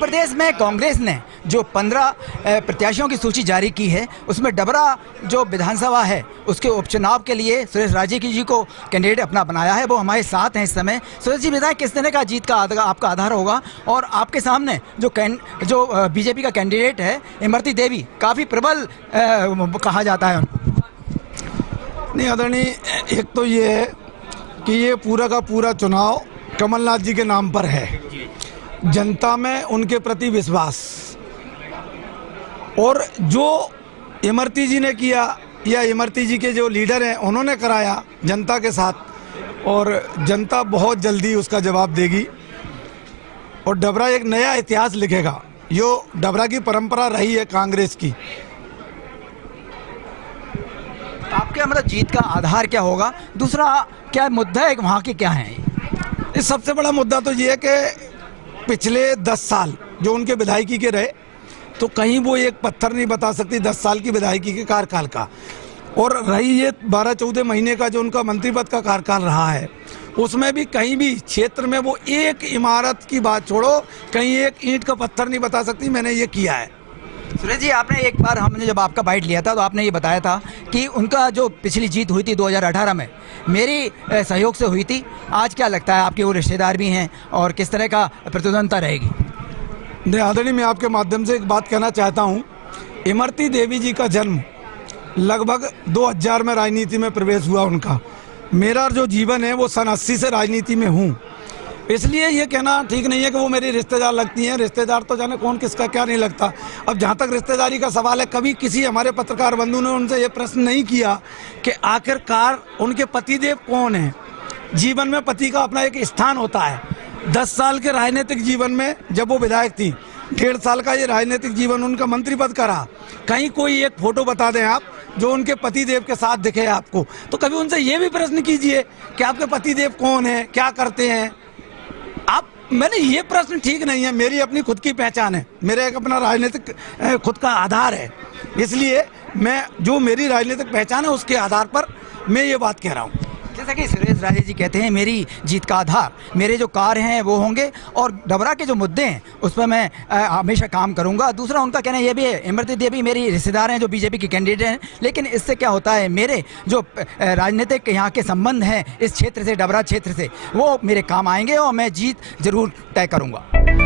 प्रदेश में कांग्रेस ने जो 15 प्रत्याशियों की सूची जारी की है, उसमें डबरा जो विधानसभा है उसके उपचुनाव के लिए सुरेश राजे जी को कैंडिडेट अपना बनाया है। वो हमारे साथ हैं इस समय। सुरेश जी बताएं, किस तरह का जीत का आपका आधार होगा? और आपके सामने जो बीजेपी का कैंडिडेट है इमरती देवी, काफ़ी प्रबल कहा जाता है उनको। नहीं आदरणीय, एक तो ये है कि ये पूरा का पूरा चुनाव कमलनाथ जी के नाम पर है। जनता में उनके प्रति विश्वास, और जो इमरती जी ने किया या इमरती जी के जो लीडर हैं उन्होंने कराया जनता के साथ, और जनता बहुत जल्दी उसका जवाब देगी और डबरा एक नया इतिहास लिखेगा। जो डबरा की परंपरा रही है कांग्रेस की। आपके मतलब जीत का आधार क्या होगा? दूसरा क्या मुद्दा है वहाँ के, क्या है? इस सबसे बड़ा मुद्दा तो ये है कि पिछले 10 साल जो उनके विधायकी के रहे, तो कहीं वो एक पत्थर नहीं बता सकती 10 साल की विधायकी के कार्यकाल का। और रही ये 12-14 महीने का जो उनका मंत्री पद का कार्यकाल रहा है, उसमें भी कहीं भी क्षेत्र में वो एक इमारत की बात छोड़ो, कहीं एक ईंट का पत्थर नहीं बता सकती मैंने ये किया है। सुरेश जी, आपने एक बार, हमने जब आपका बाइट लिया था तो आपने ये बताया था कि उनका जो पिछली जीत हुई थी 2018 में मेरी सहयोग से हुई थी। आज क्या लगता है, आपके वो रिश्तेदार भी हैं, और किस तरह का प्रतिद्वंदता रहेगी? नहीं आदरणीय, मैं आपके माध्यम से एक बात कहना चाहता हूँ। इमरती देवी जी का जन्म लगभग 2000 में राजनीति में प्रवेश हुआ उनका। मेरा जो जीवन है वो सन 80 से राजनीति में हूँ, इसलिए ये कहना ठीक नहीं है कि वो मेरी रिश्तेदार लगती हैं। रिश्तेदार तो जाने कौन किसका क्या नहीं लगता। अब जहाँ तक रिश्तेदारी का सवाल है, कभी किसी हमारे पत्रकार बंधु ने उनसे ये प्रश्न नहीं किया कि आखिरकार उनके पतिदेव कौन हैं। जीवन में पति का अपना एक स्थान होता है। 10 साल के राजनीतिक जीवन में जब वो विधायक थी, 1.5 साल का ये राजनीतिक जीवन उनका मंत्री पद का रहा। कहीं कोई एक फोटो बता दें आप जो उनके पतिदेव के साथ दिखे आपको, तो कभी उनसे ये भी प्रश्न कीजिए कि आपके पतिदेव कौन है, क्या करते हैं आप। मैंने ये प्रश्न ठीक नहीं है। मेरी अपनी खुद की पहचान है, मेरा एक अपना राजनीतिक खुद का आधार है, इसलिए मैं जो मेरी राजनीतिक पहचान है उसके आधार पर मैं ये बात कह रहा हूँ। जैसा कि सुरेश राजे जी कहते हैं, मेरी जीत का आधार मेरे जो कार्य हैं वो होंगे, और डबरा के जो मुद्दे हैं उस पर मैं हमेशा काम करूंगा। दूसरा उनका कहना ये भी है, इमरती देवी मेरी रिश्तेदार हैं जो बीजेपी के कैंडिडेट हैं, लेकिन इससे क्या होता है, मेरे जो राजनीतिक यहाँ के संबंध हैं इस क्षेत्र से, डबरा क्षेत्र से, वो मेरे काम आएंगे और मैं जीत जरूर तय करूँगा।